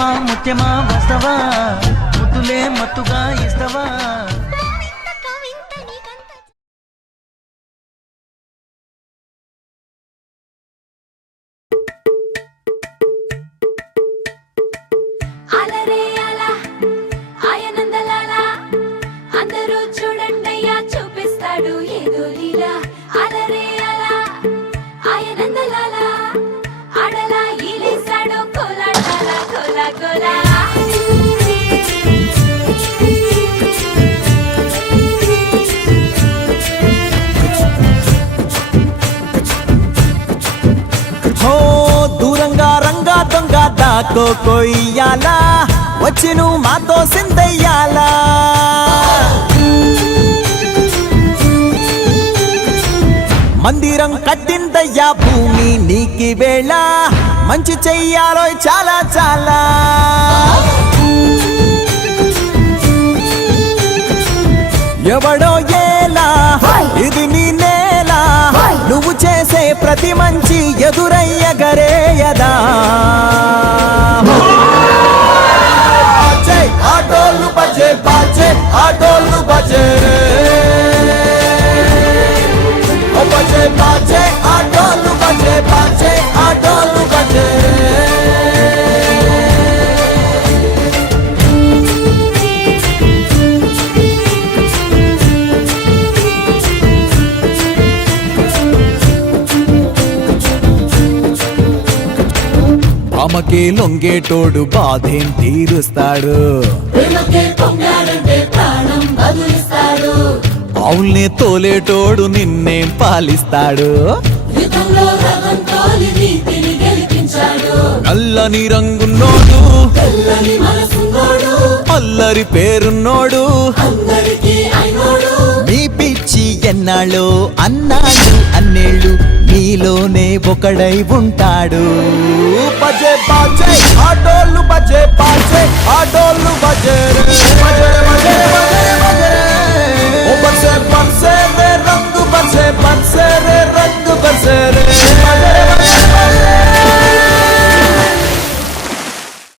ముత్తమా ముత్యమా వస్తవా ముద్దులే మత్తుగా ఇస్తవా అందరూ చూడండయ్యా చూపిస్తాడు ఏదో లీలా అలరే అలా ఆయనందలాలా ఆడలా ఈలేశాడు కోలాటాల కోలా కోలా హో దూరంగా రంగా దొంగ దాకో కొయ్యాలా వచ్చి నువ్వు మాతో సిందయ్యాలా మందిరం కట్టిందయ్యా భూమి నీకి వేళ మంచి చెయ్యాలో చాలా చాలా ఎవడో ఏలా ఇది నీ నేల నువ్వు చేసే ప్రతి మంచి ఎదురయ్యగరేయదా ఆటోలు బజే బాజే ఆటోలు బజే బజే బాజే ఆటోలు బజే బాజే ఆటోలు బజే అమ్మకే లొంగేటోడు బాధేం తీరుస్తాడు అవుల్నే తోలేటోడు నిన్నేం పాలిస్తాడు నల్లని రంగున్నోడు అల్లరి పేరున్నోడు మీ పిచ్చి ఎన్నాళ్ళు అన్నాడు అన్నేళ్ళు నీలోనే ఒకడై ఉంటాడు బజే బాజే ఆటోలు బజే బాజే ఆటోలు బజే